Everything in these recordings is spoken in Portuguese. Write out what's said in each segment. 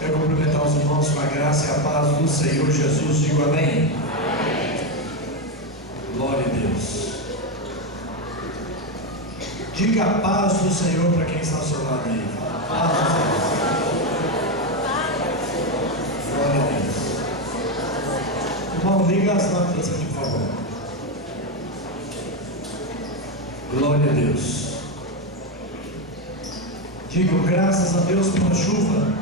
Quero cumprimentar os irmãos com a graça e a paz do Senhor Jesus. Digo amém. Glória a Deus. Diga a paz do Senhor para quem está ao seu lado aí. A paz do Senhor. Glória a Deus. Irmão, liga as lâmpadas aqui, por favor. Glória a Deus. Diga graças a Deus pela chuva.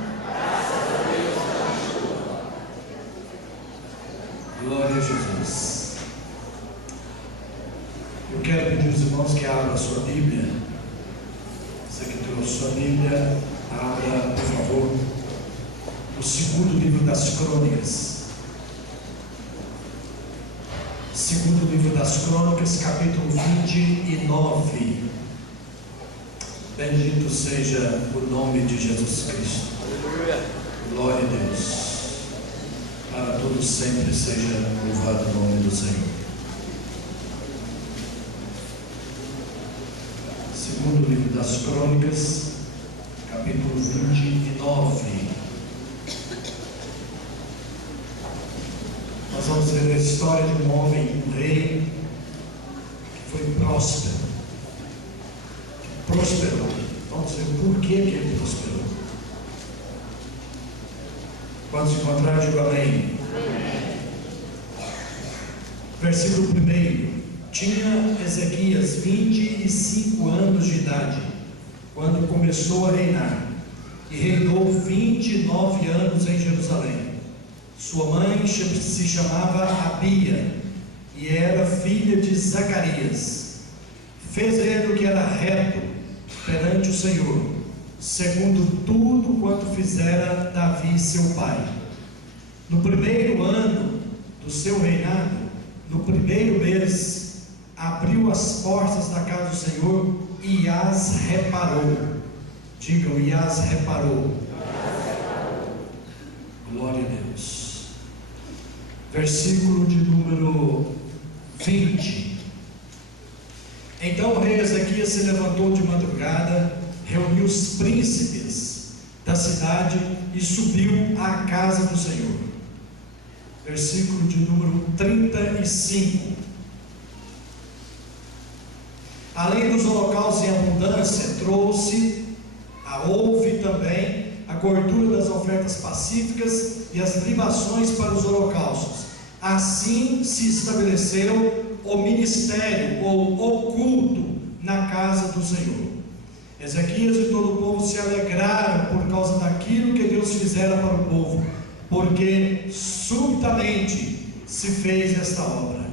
Glória a Jesus. Eu quero pedir aos irmãos que abram a sua Bíblia. Você que trouxe sua Bíblia, abra, por favor, o segundo livro das Crônicas. Segundo livro das Crônicas, capítulo 29. Bendito seja o nome de Jesus Cristo. Aleluia. Glória a Deus. Para todos sempre seja louvado o nome do Senhor. Segundo livro das Crônicas, capítulo 29. Nós vamos ver a história de um homem, um rei, que foi próspero. Prosperou. Vamos ver por que ele prosperou. Quando se encontrar, digo amém. Amém. Versículo 1. Tinha Ezequias 25 anos de idade quando começou a reinar, e reinou 29 anos em Jerusalém. Sua mãe se chamava Abia e era filha de Zacarias. Fez ele o que era reto perante o Senhor, segundo tudo quanto fizera Davi seu pai. No primeiro ano do seu reinado, no primeiro mês, abriu as portas da casa do Senhor e as reparou. Digam, e as reparou. Glória a Deus. Versículo de número 20. Então o rei Ezequias se levantou de madrugada, reuniu os príncipes da cidade e subiu à casa do Senhor. Versículo de número 35. Além dos holocaustos em abundância, houve também a gordura das ofertas pacíficas e as libações para os holocaustos. Assim se estabeleceu o ministério ou o culto na casa do Senhor. Ezequias e todo o povo se alegraram por causa daquilo que Deus fizera para o povo, porque subitamente se fez esta obra.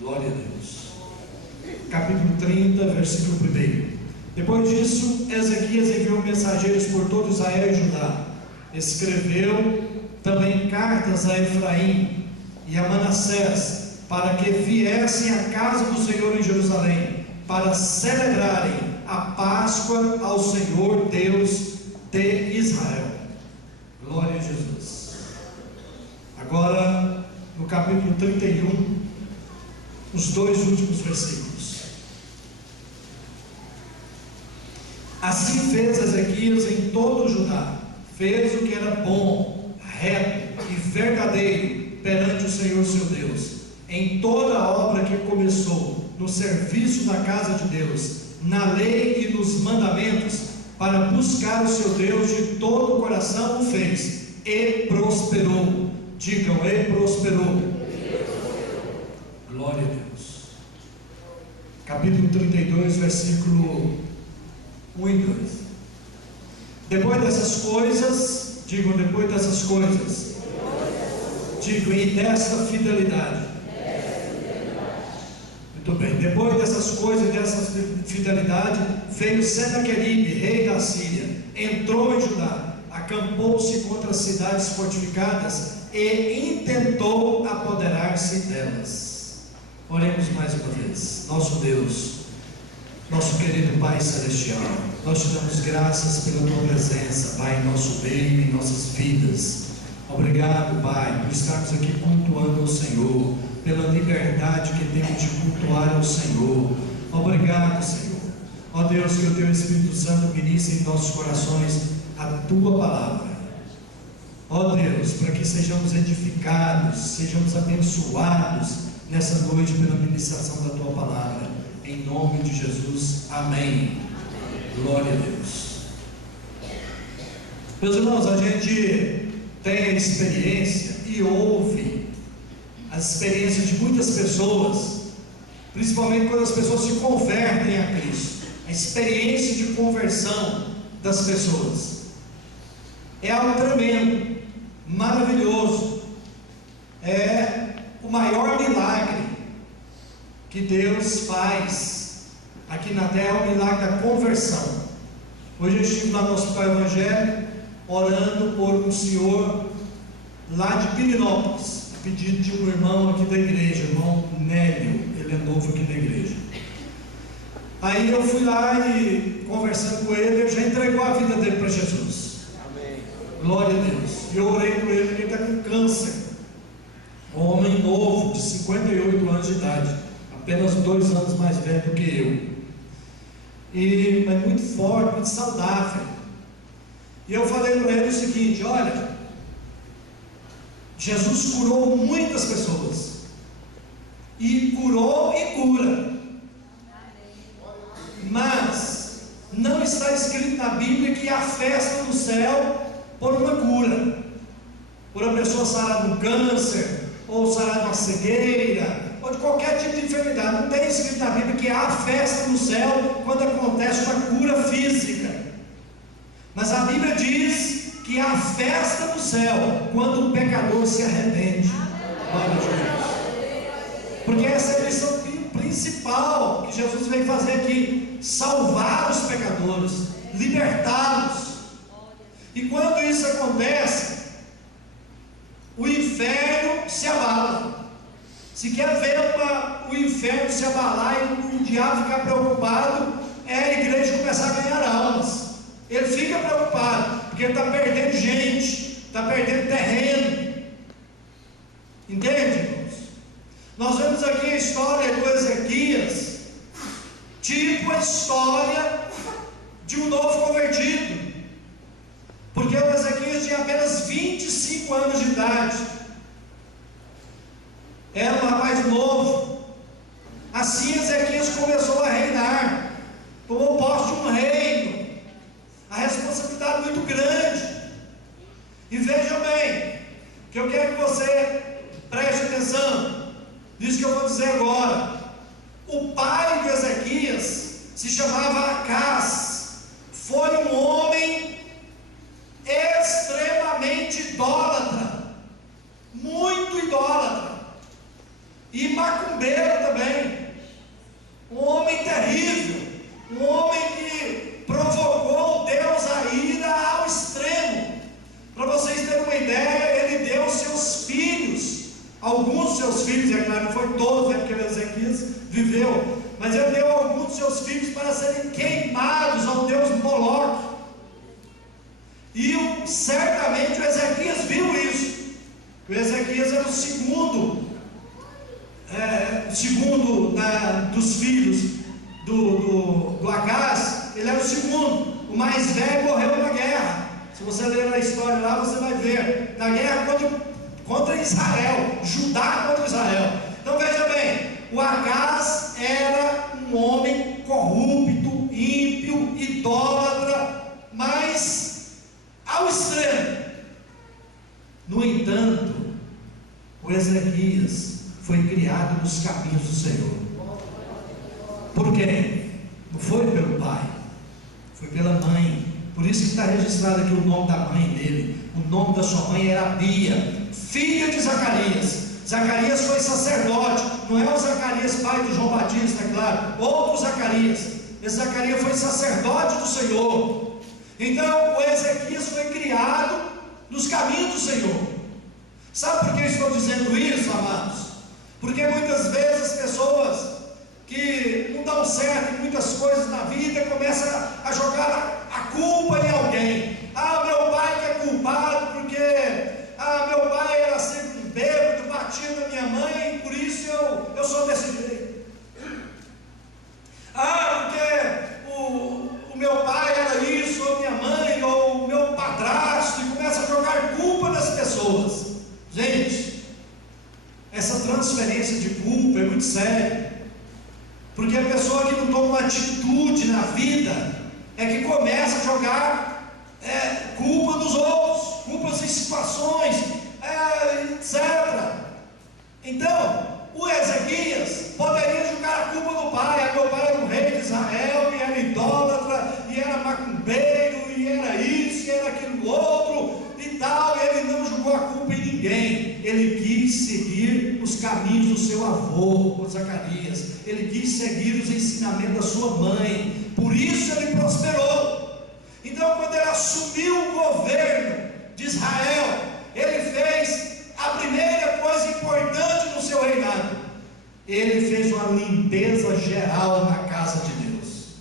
Glória a Deus. Capítulo 30, versículo 1. Depois disso, Ezequias enviou mensageiros por todo Israel e Judá. Escreveu também cartas a Efraim e a Manassés, para que viessem à casa do Senhor em Jerusalém, para celebrarem a Páscoa ao Senhor Deus de Israel. Glória a Jesus. Agora, no capítulo 31, os dois últimos versículos. Assim fez Ezequias em todo o Judá, fez o que era bom, reto e verdadeiro perante o Senhor seu Deus, em toda a obra que começou, no serviço da casa de Deus, na lei e nos mandamentos, para buscar o seu Deus de todo o coração, o fez, e prosperou. Digam, e prosperou. Glória a Deus. Capítulo 32, versículo 1 e 2. Depois dessas coisas, digam, depois dessas coisas, digam, e dessa fidelidade. Muito bem, depois dessas coisas e dessa fidelidade, veio Senaqueribe, rei da Síria, entrou em Judá, acampou-se contra as cidades fortificadas e intentou apoderar-se delas. Oremos mais uma vez. Nosso Deus, nosso querido Pai Celestial, nós te damos graças pela tua presença, Pai, em nosso meio e em nossas vidas. Obrigado, Pai, por estarmos aqui cultuando ao Senhor, pela liberdade que temos de cultuar ao Senhor. Obrigado, Senhor. Ó Deus, que o teu Espírito Santo ministre em nossos corações a tua palavra. Ó Deus, para que sejamos edificados, sejamos abençoados nessa noite pela ministração da Tua palavra, em nome de Jesus, amém. Glória a Deus. Meus irmãos, a gente tem a experiência e ouve as experiências de muitas pessoas, principalmente quando as pessoas se convertem a Cristo, a experiência de conversão das pessoas é algo tremendo, maravilhoso, é o maior milagre que Deus faz aqui na terra, é o milagre da conversão. Hoje eu estive lá no Hospital Evangélico orando por um senhor lá de Pirinópolis, a pedido de um irmão aqui da igreja, irmão Nélio, ele é novo aqui na igreja. Aí eu fui lá e conversando com ele, ele já entregou a vida dele para Jesus. Amém. Glória a Deus. E eu orei por ele, ele está com câncer. Um homem novo, de 58 anos de idade, apenas 2 anos mais velho do que eu. Mas muito forte, muito saudável. E eu falei para ele o seguinte: olha, Jesus curou muitas pessoas, e curou e cura, mas não está escrito na Bíblia que há festa no céu por uma cura, por uma pessoa sarar de um câncer, ou sarar de uma cegueira, ou de qualquer tipo de enfermidade. Não tem escrito na Bíblia que há festa no céu quando acontece uma cura física. Mas a Bíblia diz que há festa no céu quando o pecador se arrepende. Glória a Deus. Porque essa é a missão principal que Jesus veio fazer aqui: salvar os pecadores, libertá-los. E quando isso acontece, o inferno se abala. Se quer ver o inferno se abalar e o diabo ficar preocupado, é a igreja começar a ganhar almas. Ele fica preocupado, porque ele está perdendo gente, está perdendo terreno. Entende, irmãos? Nós vemos aqui a história do Ezequias, tipo a história de um novo convertido, porque o Ezequias tinha apenas 25 anos de idade, era um rapaz novo. Assim Ezequias começou a reinar, tomou posse de um reino, a responsabilidade muito grande. E veja bem, que eu quero que você preste atenção nisso que eu vou dizer agora. O pai de Ezequias se chamava Acaz, foi um homem extremamente idólatra, muito idólatra, e macumbeiro também, um homem terrível, um homem que provocou Deus a ira ao extremo. Para vocês terem uma ideia, ele deu seus filhos, alguns dos seus filhos, é claro, não foi todos, porque Ezequias viveu, mas ele deu alguns dos seus filhos para serem queimados ao deus Moloque. E certamente o Ezequias viu isso. O Ezequias era o segundo dos filhos do Acaz. Ele era o segundo, o mais velho morreu na guerra. Se você ler a história lá, você vai ver, na guerra contra Israel, Judá contra Israel. Então veja bem, o Acaz era um homem corrupto, ímpio, idólatra, mas ao extremo. No entanto, o Ezequias foi criado nos caminhos do Senhor. Por quê? Não foi pelo pai, foi pela mãe. Por isso que está registrado aqui o nome da mãe dele. O nome da sua mãe era Abia, filha de Zacarias. Zacarias foi sacerdote, não é o Zacarias pai de João Batista, é claro, outro Zacarias. Esse Zacarias foi sacerdote do Senhor. Então o Ezequias foi criado nos caminhos do Senhor. Sabe por que eu estou dizendo isso, amados? Porque muitas vezes as pessoas que não dão certo em muitas coisas na vida começam a jogar a culpa em alguém. Meu pai que é culpado, porque meu pai era sempre um bêbado, batia na minha mãe, por isso eu sou desse jeito. Porque o meu pai era isso, ou minha mãe, ou o meu padrasto, e começa a jogar culpa nas transferência de culpa, é muito sério. Porque a pessoa que não toma uma atitude na vida é que começa a jogar culpa dos outros, culpas em situações, etc. Então, o Ezequias poderia jogar a culpa do pai. Meu pai era um rei de Israel, e era idólatra, e era macumbeiro, e era isso, e era aquilo outro, e tal. E ele não jogou a culpa em ninguém. Ele quis seguir os caminhos do seu avô, o Zacarias. Ele quis seguir os ensinamentos da sua mãe. Por isso ele prosperou. Então, quando ele assumiu o governo de Israel, ele fez a primeira coisa importante no seu reinado. Ele fez uma limpeza geral na casa de Deus.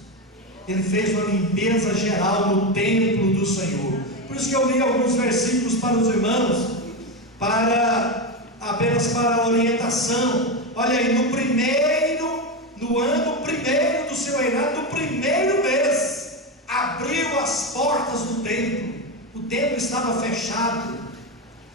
Ele fez uma limpeza geral no templo do Senhor. Por isso que eu li alguns versículos para os irmãos, apenas para orientação. Olha aí, no ano primeiro do seu reinado, no primeiro mês, abriu as portas do templo. O templo estava fechado.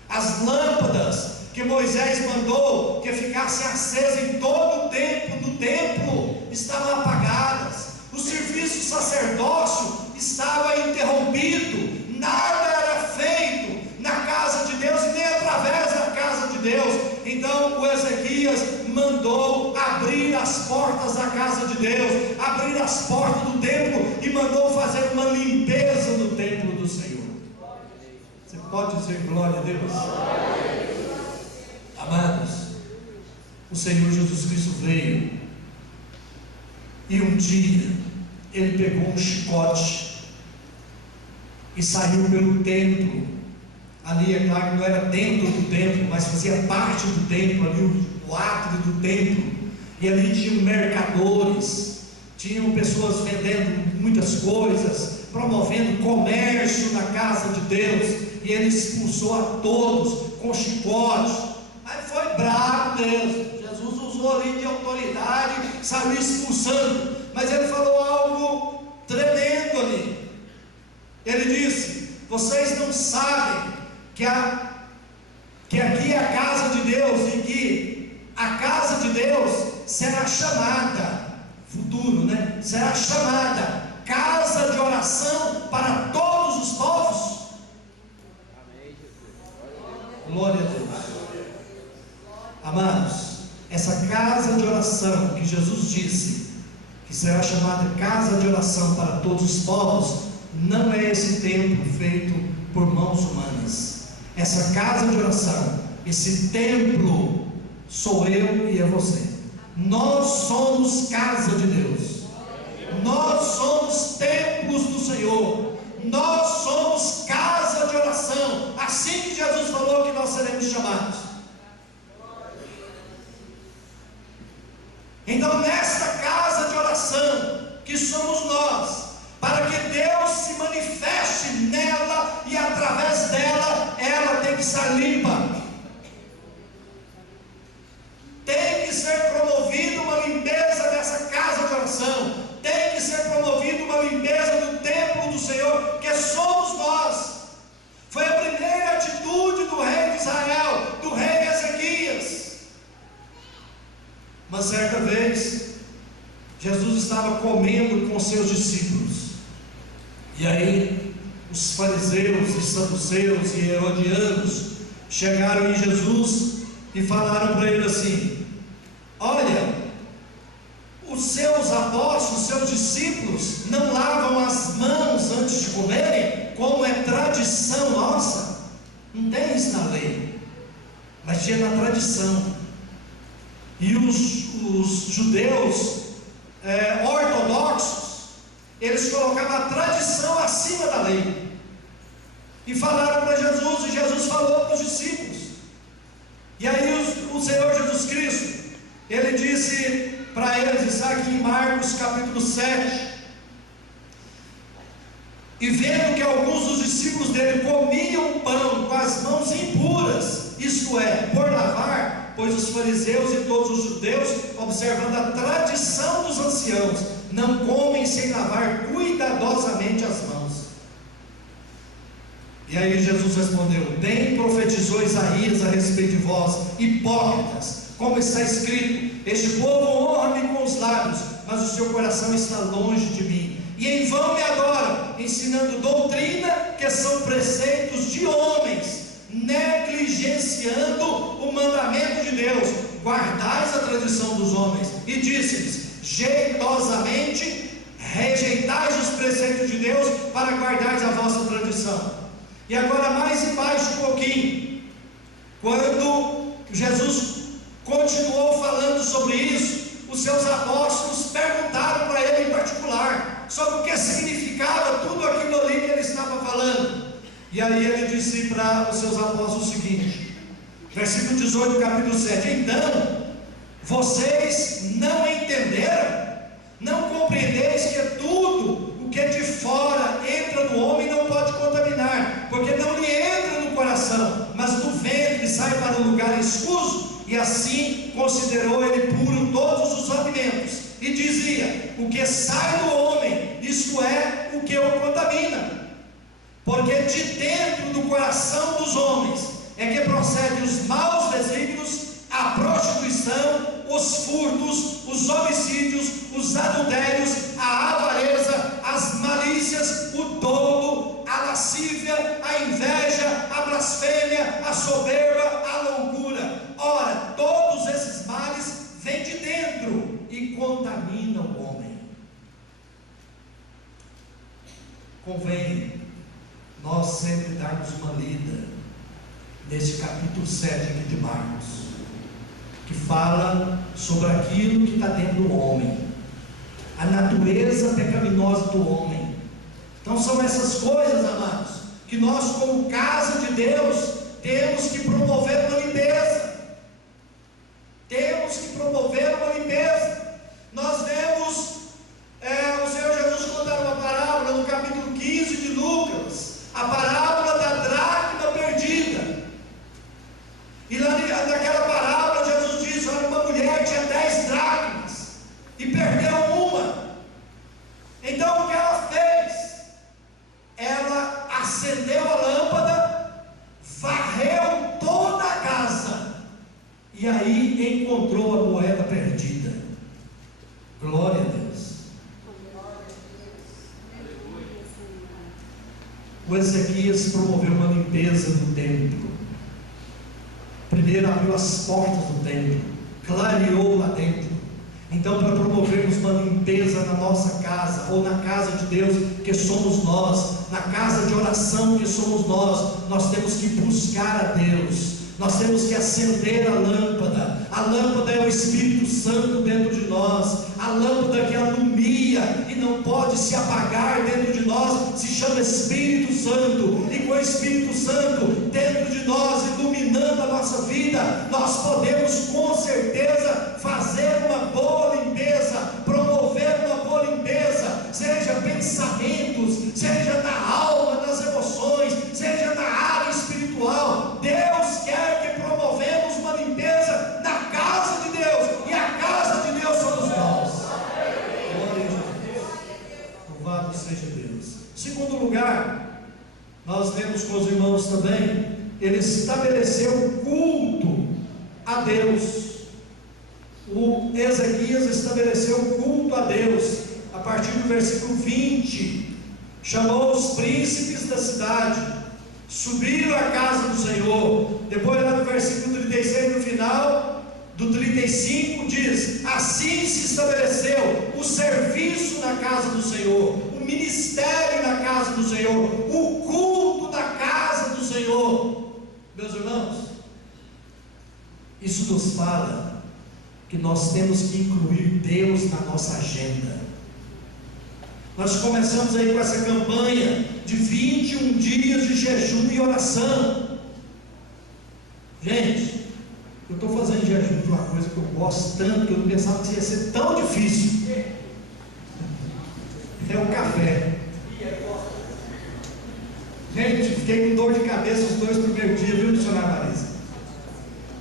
As lâmpadas que Moisés mandou que ficassem acesas em todo o tempo do templo estavam apagadas. O serviço sacerdócio estava interrompido. Nada era feito na casa de Deus e nem através da casa de Deus. Então o Ezequias mandou abrir as portas da casa de Deus, abrir as portas do templo, e mandou fazer uma limpeza no templo do Senhor. Você pode dizer glória a Deus? Amados, o Senhor Jesus Cristo veio, e um dia ele pegou um chicote e saiu pelo templo. Ali, é claro que não era dentro do templo, mas fazia parte do templo, ali o átrio do templo. E ali tinham mercadores, tinham pessoas vendendo muitas coisas, promovendo comércio na casa de Deus. E ele expulsou a todos com chicote. Aí foi bravo Deus. Jesus usou ali de autoridade, saiu expulsando. Mas ele falou algo tremendo ali. Ele disse: vocês não sabem que aqui é a casa de Deus, e que a casa de Deus será chamada, futuro, né? Será chamada casa de oração para todos os povos. Glória a Deus. Amados, essa casa de oração que Jesus disse que será chamada casa de oração para todos os povos, não é esse templo feito por mãos humanas. Essa casa de oração, esse templo, sou eu e é você. Nós somos casa de Deus. Nós somos templos do Senhor. Nós somos casa de oração. Assim que Jesus falou que nós seremos chamados. Então, nesta casa de oração, que somos nós, para que Deus se manifeste nela e através dela, ela tem que estar limpa. Tem que ser promovida uma limpeza dessa casa de oração. Tem que ser promovida uma limpeza do templo do Senhor, que somos nós. Foi a primeira atitude do rei de Israel, do rei Ezequias. Uma certa vez, Jesus estava comendo com seus discípulos. E aí, os fariseus e saduceus e herodianos chegaram em Jesus e falaram para ele assim: olha, os seus apóstolos, seus discípulos não lavam as mãos antes de comerem, como é tradição nossa. Não tem isso na lei, mas tinha na tradição. E os judeus ortodoxos, eles colocavam a tradição acima da lei. E falaram para Jesus, e Jesus falou para os discípulos. E aí o Senhor Jesus Cristo, ele disse para eles, está aqui em Marcos capítulo 7, e vendo que alguns dos discípulos dele comiam pão com as mãos impuras, isto é, por lavar, pois os fariseus e todos os judeus, observando a tradição dos anciãos, não comem sem lavar cuidadosamente as mãos. E aí Jesus respondeu: bem profetizou Isaías a respeito de vós, hipócritas, como está escrito: este povo honra-me com os lábios, mas o seu coração está longe de mim, e em vão me adoram, ensinando doutrina que são preceitos de homens, negligenciando o mandamento de Deus. Guardais a tradição dos homens. E disse-lhes: jeitosamente rejeitais os preceitos de Deus para guardares a vossa tradição. E agora mais embaixo um pouquinho, quando Jesus continuou falando sobre isso, os seus apóstolos perguntaram para ele em particular sobre o que significava tudo aquilo ali que ele estava falando. E aí ele disse para os seus apóstolos o seguinte, versículo 18 do capítulo 7: então, vocês não entenderam? Não compreendeis que tudo o que é de fora entra no homem e não pode contaminar, porque não lhe entra no coração, mas do ventre sai para um lugar escuso? E assim considerou ele puro todos os alimentos, e dizia: o que sai do homem, isto é, o que o contamina. Porque de dentro do coração dos homens é que procedem os maus desígnios, a prostituição, os furtos, os homicídios, os adultérios, a avareza, as malícias, o dolo, a lascívia, a inveja, a blasfêmia, a soberba, a loucura. Ora, todos esses males vêm de dentro e contaminam o homem. Convém nós sempre darmos uma lida nesse capítulo 7 aqui de Marcos, que fala sobre aquilo que está dentro do homem, a natureza pecaminosa do homem. Então são essas coisas, amados, que nós, como casa de Deus, temos que promover uma limpeza. Temos que promover uma limpeza. Nós vemos o Senhor Jesus contar uma parábola no capítulo 15 de Lucas, a parábola da dracma perdida. E lá naquela parábola Jesus diz: olha, uma mulher tinha 10 dracmas e perdeu uma. Então o que ela fez? Ela acendeu a lâmpada, varreu toda a casa, e aí encontrou a moeda perdida. Glória a Deus. O Ezequias promoveu uma limpeza do templo. Primeiro abriu as portas do templo, clareou lá dentro. Então, para promovermos uma limpeza na nossa casa, ou na casa de Deus, que somos nós, na casa de oração, que somos nós temos que buscar a Deus. Nós temos que acender a lâmpada. A lâmpada é o Espírito Santo dentro de nós. A lâmpada que alumia e não pode se apagar dentro de nós se chama Espírito Santo. E com o Espírito Santo dentro de nós, iluminando a nossa vida, nós podemos com certeza fazer uma boa limpeza, promover uma boa limpeza, seja pensamentos, seja na alma, nas emoções, seja na área espiritual. Deus quer que promovemos uma limpeza na casa de Deus, e a casa de Deus somos nós. Glória a Deus. Louvado seja Deus. Segundo lugar, nós vemos com os irmãos também, ele estabeleceu o culto a Deus. O Ezequias estabeleceu o culto a Deus a partir do versículo 20. Chamou os príncipes da cidade, subiram à casa do Senhor. Depois lá no versículo 36, no final do 35, diz: assim se estabeleceu o serviço na casa do Senhor, o ministério na casa do Senhor, o culto da casa do Senhor. Meus irmãos, isso nos fala que nós temos que incluir Deus na nossa agenda. Nós começamos aí com essa campanha de 21 dias de jejum e oração. Gente, eu estou fazendo jejum de uma coisa que eu gosto tanto, que eu não pensava que ia ser tão difícil. É o café. Gente, fiquei com dor de cabeça os 2 primeiros dias, viu, missionária Marisa?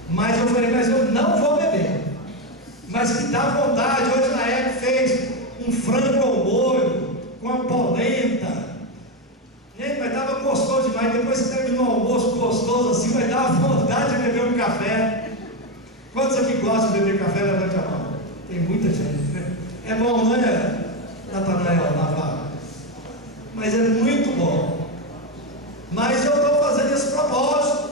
Mas eu falei, mas eu não vou beber. Mas me dá vontade. Hoje na época fez um frango ao molho, com a polenta. Gente, mas estava gostoso demais. Depois que terminou o almoço gostoso assim, vai dar vontade de beber um café. Quantos aqui gostam de beber café? Levante a mão. Tem muita gente, né? É bom, não é, Natanael Navarro? Mas é muito bom. Mas eu estou fazendo esse propósito.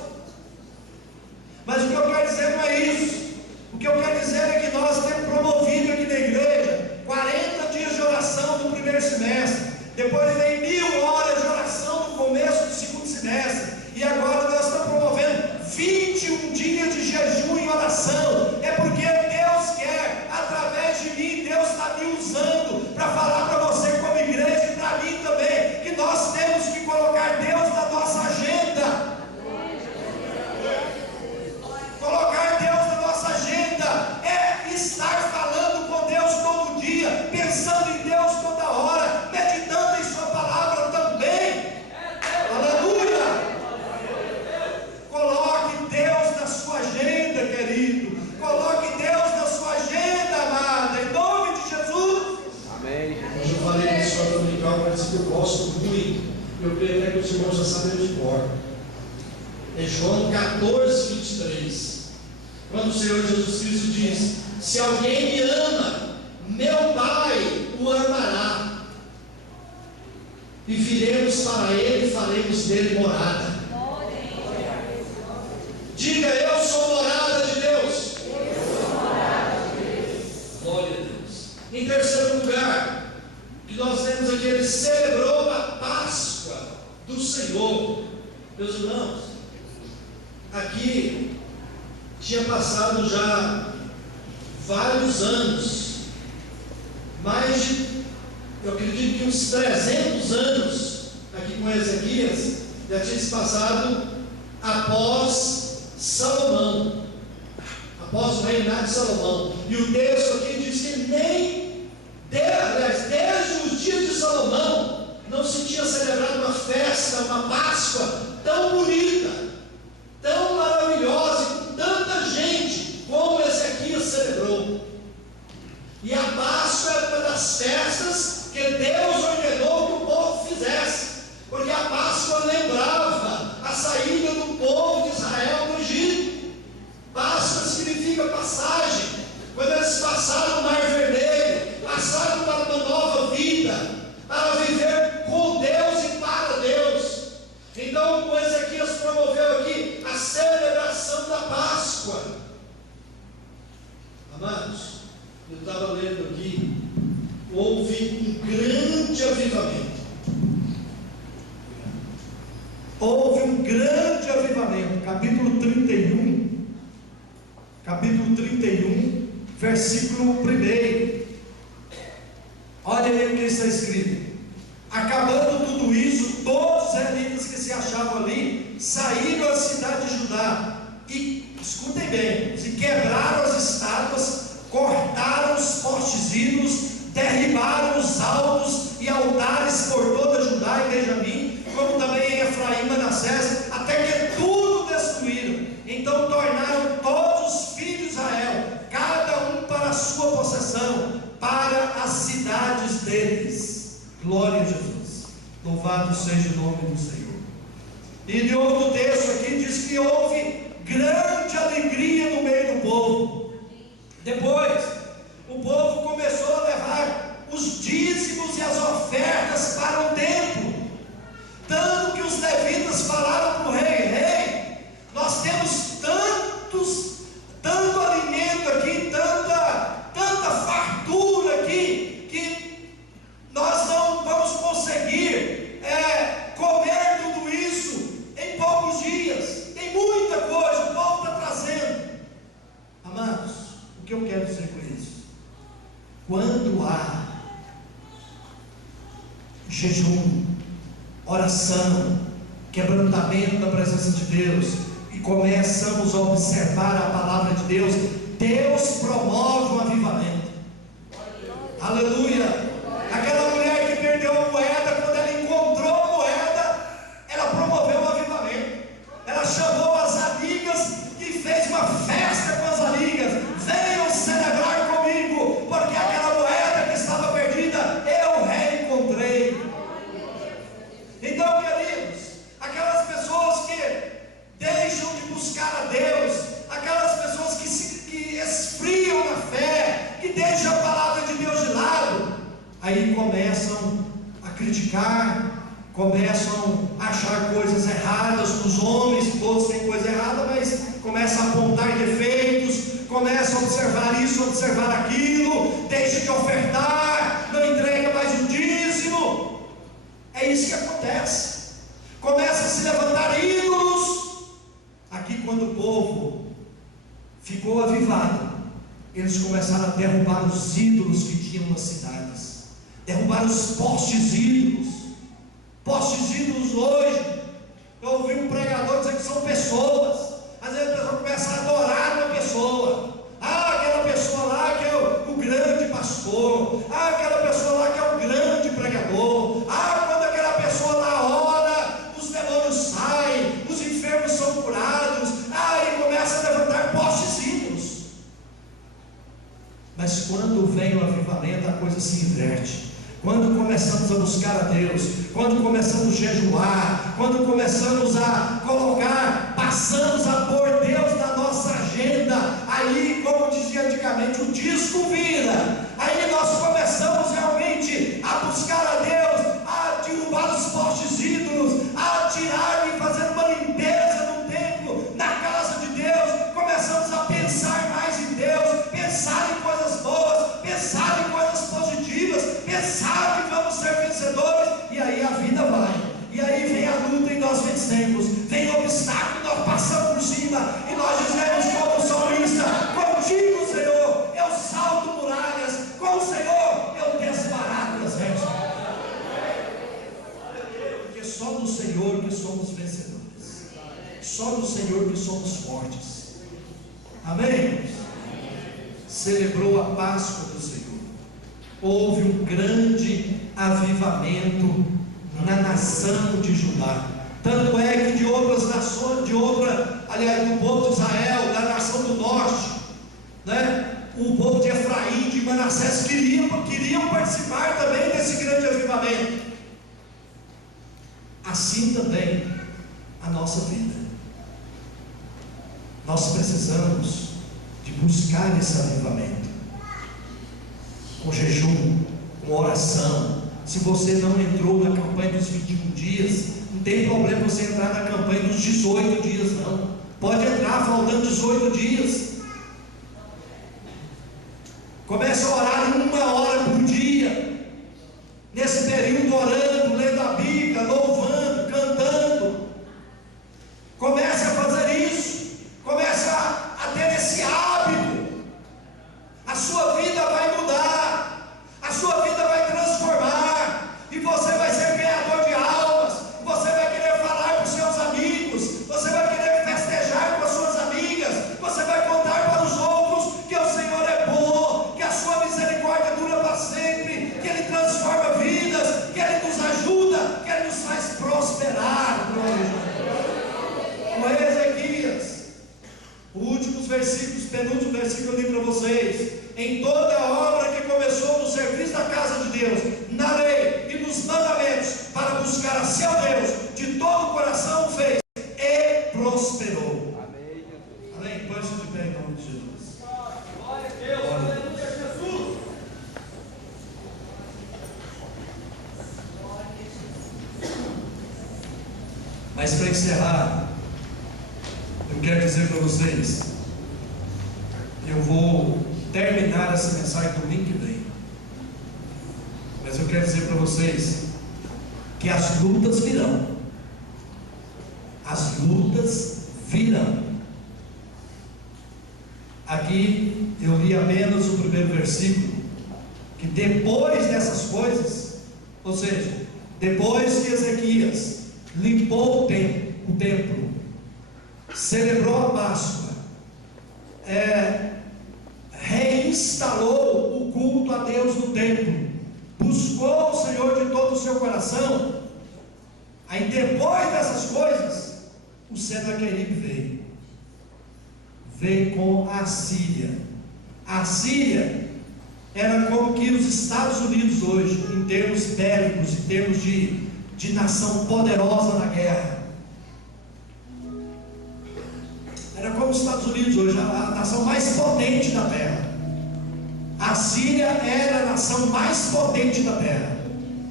Mas o que eu quero dizer não é isso. O que eu quero dizer é que nós temos promovido aqui na igreja 40 dias de oração no primeiro semestre. Depois vem 1000 horas de oração no começo do segundo semestre. E agora nós estamos promovendo 21 dias de jejum e oração. É porque Deus quer, através de mim, Deus está me usando para falar para você como igreja e para mim também, que nós temos que colocar Deus na nossa agenda. Colocar Deus na nossa agenda é estar falando com Deus todo dia, pensando em Deus toda hora, meditando em sua palavra também. Aleluia! Coloque Deus na sua agenda, querido. Coloque Deus na sua agenda, amada, em nome de Jesus. Amém. Hoje eu falei na escola dominical, mas que eu gosto muito. Eu creio até que os irmãos já sabem de cor. É João 14, 23. Quando o Senhor Jesus Cristo diz: se alguém me ama, meu Pai o amará, e viremos para ele e faremos dele morada. Diga: eu sou morada de Deus. Glória a Deus. Em terceiro lugar, que nós vemos aqui, ele celebrou a Páscoa do Senhor. Meus irmãos, aqui tinha passado já vários anos, mais de, eu acredito que uns 300 anos, aqui com Ezequias, já tinha se passado após Salomão, após o reinado de Salomão. E o texto aqui diz que desde os dias de Salomão, não se tinha celebrado uma festa, uma Páscoa tão bonita, tão maravilhosa, com tanta gente como Ezequias celebrou. E a Páscoa é uma das festas que Deus ordenou que o povo fizesse, porque a Páscoa lembrava a saída do povo de Israel do Egito. Páscoa significa passagem. Quando eles passaram o Mar Vermelho, passaram para uma nova vida, para viver com Deus e para Deus. Então o Ezequias promoveu aqui a celebração da Páscoa. Amados, eu estava lendo aqui, houve um grande avivamento. Houve um grande avivamento. Capítulo 31, versículo 1. Olha aí o que está escrito: acabando tudo isso, todos os israelitas que se achavam ali saíram da cidade de Judá e, escutem bem, se quebraram as estátuas, cortaram os postes ídolos, derribaram os altos e altares por toda Judá e Benjamim, como também em Efraim e Manassés, até que tudo destruíram. Então tornaram todos os filhos de Israel, cada um para a sua possessão, para as cidades deles. Glória a Jesus. Louvado seja o nome do Senhor. E de outro texto aqui diz que houve grande alegria no meio do povo. Depois, o povo começou a levar os dízimos e as ofertas para o templo, tanto que os levitas falaram para o rei: rei, nós temos tanto alimento aqui, tanta fartura aqui, que nós não vamos conseguir comer tudo isso em poucos dias. Tem muita coisa, o povo está trazendo. Amados, o que eu quero dizer com isso? Quando há jejum, oração, quebrantamento da presença de Deus, e começamos a observar a palavra de Deus, Deus promove um avivamento. Aleluia! Aquela mulher que perdeu a moeda, quando ela encontrou a moeda, ela promoveu um avivamento. Ela chamou as amigas e fez uma festa com as amigas: venham celebrar comigo, porque aquela moeda que estava perdida eu reencontrei. Então, queridos, aquelas pessoas que deixam de buscar a Deus, aquelas pessoas que criticar, começam a achar coisas erradas nos homens, todos têm coisa errada, mas começam a apontar defeitos, começam a observar isso, observar aquilo, deixa de ofertar, não entrega mais o dízimo. É isso que acontece. Começa a se levantar ídolos. Aqui, quando o povo ficou avivado, eles começaram a derrubar os ídolos que tinham nas cidades, derrubar os postes ídolos. Postes ídolos hoje, eu ouvi um pregador dizer que são pessoas. Às vezes a pessoa começa a adorar uma pessoa. Aquela pessoa lá que é o grande pastor. Aquela pessoa lá que é o grande pregador. Quando aquela pessoa lá ora, os demônios saem, os enfermos são curados. E começa a levantar postes ídolos. Mas quando vem o avivamento, a coisa se inverte. Quando começamos a buscar a Deus, quando começamos a jejuar, quando começamos a colocar, passamos a pôr Deus na nossa agenda, aí, como dizia antigamente, o disco vira. Aí nós começamos realmente a buscar a Deus, a derrubar os postes ídolos, a tirar e fazer uma limpeza no templo, na casa de Deus. Começamos a pensar mais em Deus, pensar em coisas boas, pensar em coisas positivas, pensar que vamos ser vencedores, e aí a vida vai, e aí vem a luta e nós vencemos, vem o obstáculo e nós passamos por cima, e nós dizemos como salmista: contigo, Senhor, eu salto muralhas, com o Senhor eu desbarato exércitos, porque só no Senhor que somos vencedores, só no Senhor que somos fortes. Amém? Celebrou a Páscoa do Senhor. Houve um grande avivamento na nação de Judá. Tanto é que de outras nações, do povo de Israel, da nação do norte, o povo de Efraim, de Manassés, queriam participar também desse grande avivamento. Assim também a nossa vida. Nós precisamos de buscar esse avivamento, com jejum, com oração. Se você não entrou na campanha dos 21 dias, não tem problema você entrar na campanha dos 18 dias, não. Pode entrar faltando 18 dias. Comece a orar 1 hora por dia. Nesse período, orando, lendo a Bíblia, louvando, cantando. Comece a fazer isso. Comece a ter esse hábito. A sua vida vai mudar, a sua vida vai transformar, e você vai ser ganhador de almas. Você vai querer falar com seus amigos, você vai querer festejar com as suas amigas, você vai contar para os outros que o Senhor é bom, que a sua misericórdia dura para sempre, que Ele transforma vidas, que Ele nos ajuda, que Ele nos faz prosperar. Com Ezequias, os últimos versículos, penúltimo versículo eu li para vocês: em toda a obra que começou no serviço da casa de Deus, na lei e nos mandamentos, para buscar a seu Deus de todo o coração, fez e prosperou. Amém. Amém. Põe-se de pé em nome de Jesus. Glória a Deus. Aleluia, Jesus. Mas para encerrar, eu quero dizer para vocês, eu vou terminar essa mensagem domingo que vem, mas eu quero dizer para vocês que as lutas virão. As lutas virão. Aqui eu li apenas o primeiro versículo, que depois dessas coisas, ou seja, depois que Ezequias limpou o templo, celebrou a Páscoa, reinstalou o culto a Deus no templo, buscou o Senhor de todo o seu coração, aí depois dessas coisas, o Senaqueribe veio com a Assíria. A Síria era como que os Estados Unidos hoje, em termos bélicos, em termos de nação poderosa na guerra. Era como os Estados Unidos hoje, a nação mais potente da terra. A Síria era a nação mais potente da terra.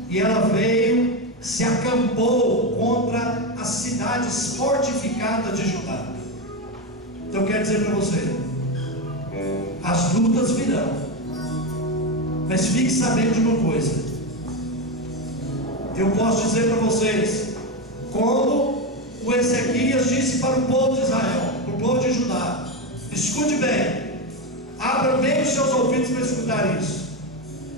e ela veio, se acampou contra as cidades fortificadas de Judá. Então eu quero dizer para você, as lutas virão, mas fique sabendo de uma coisa, eu posso dizer para vocês, como o Ezequias disse para o povo de Israel, para o povo de Judá: escute bem, abra bem os seus ouvidos para escutar isso.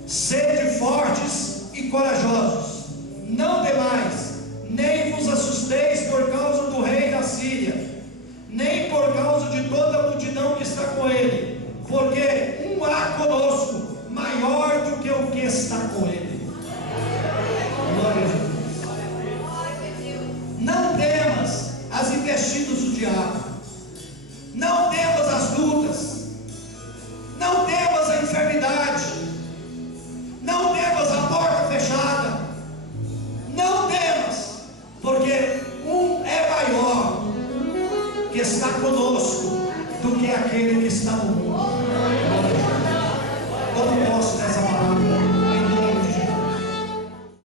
Sede fortes e corajosos, não temais, nem vos assusteis por causa do rei da Síria, nem por causa de toda a multidão que está com ele, porque um há conosco maior do que o que está com ele. Glória a Deus. Não temas as investidas do diabo, não temas as lutas, não temas a enfermidade, não temas a porta fechada, não temas, porque um é maior que está conosco do que aquele que está no mundo. Como posso nessa palavra?